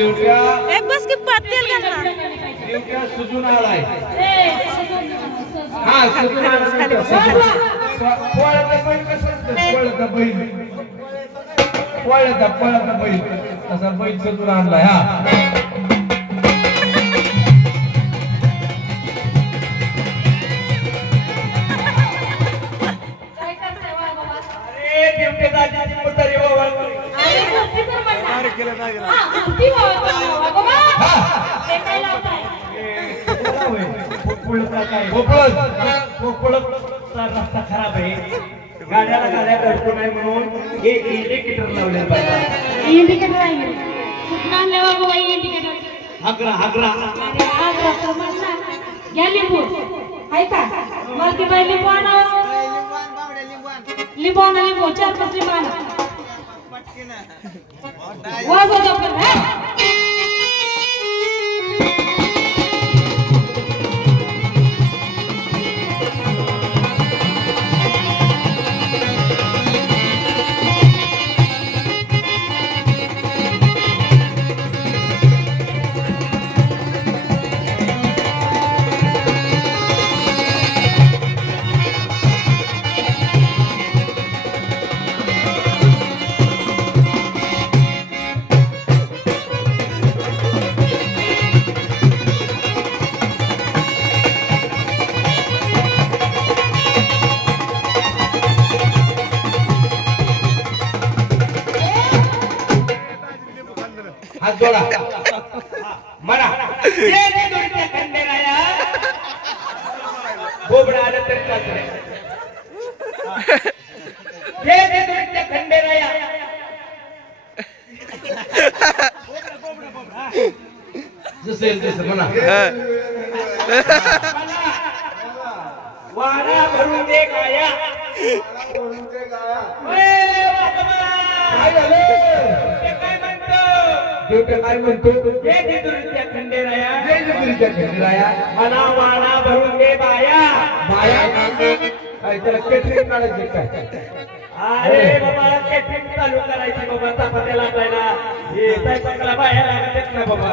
दिवट्या एक बस की पातेल घालणार दिवट्या सुजून आलाय हा सुजून पोळ्याचा बैल कसं पोळ्याचा बैल असा बैल सुजून आणलाय हा रस्ता खराब आहे गाड्याला गाड्या अडकू नाही म्हणून हे इंडिकेटर लावले पाहिजे इंडिकेटर आहे कुठं आणले बाबा इंडिकेटर हागरा हागरा घ्या लिंबू आहे का मला की बाई लिंबू आणा लिंबू आणा लिंबू 4-5 लिंबू आणा वाजव पण हात जोडा म्हणा खंडेराया बोबडा आलं तर चालतं खंडेराया जसे तसं म्हणा वाडा भरून दे गाया काय म्हणतो खंडेराया मला वाडा भरून दे बाया काय त्याला केटरिंग काढायचे काय अरे बाबा केटरिंग चालू करायची बाबा चपात्या लाटायला हे स्वयंपाकाला बाया लागत ना बाबा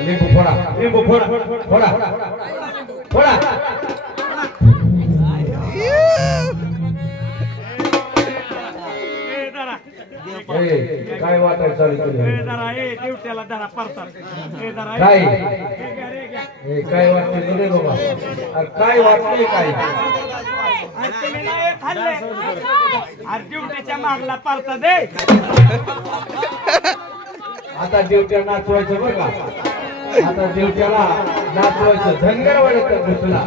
लिंबू फोडा लिंबू फोडा फोडा फोडा काय वाटायला चालू केलं काय वाटते रे बाबा काय वाटतंय काय ड्युटीच्या मागला परता दे आता ड्युट्या नाचवायचं बरं का आता ड्युट्याला नाचवायचं धनगर वाढत घुसला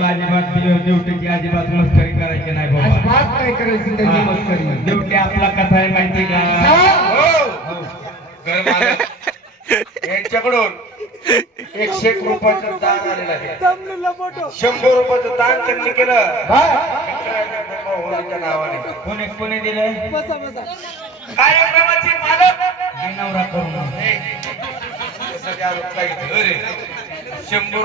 आपल्याला अजिबात ड्युटीची अजिबात मस्करी करायची नाही बाबा. बात काय करायची त्याची मस्करी. ड्युटी आपला कसा आहे माहिती का? यांच्याकडून 101 रुपयाचं दान आलेलं आहे. 100 रुपयाचं दान त्यांनी केलं होळीच्या नावाने. कोणी दिलं? कार्यक्रमाचे मालक नवरा करून 100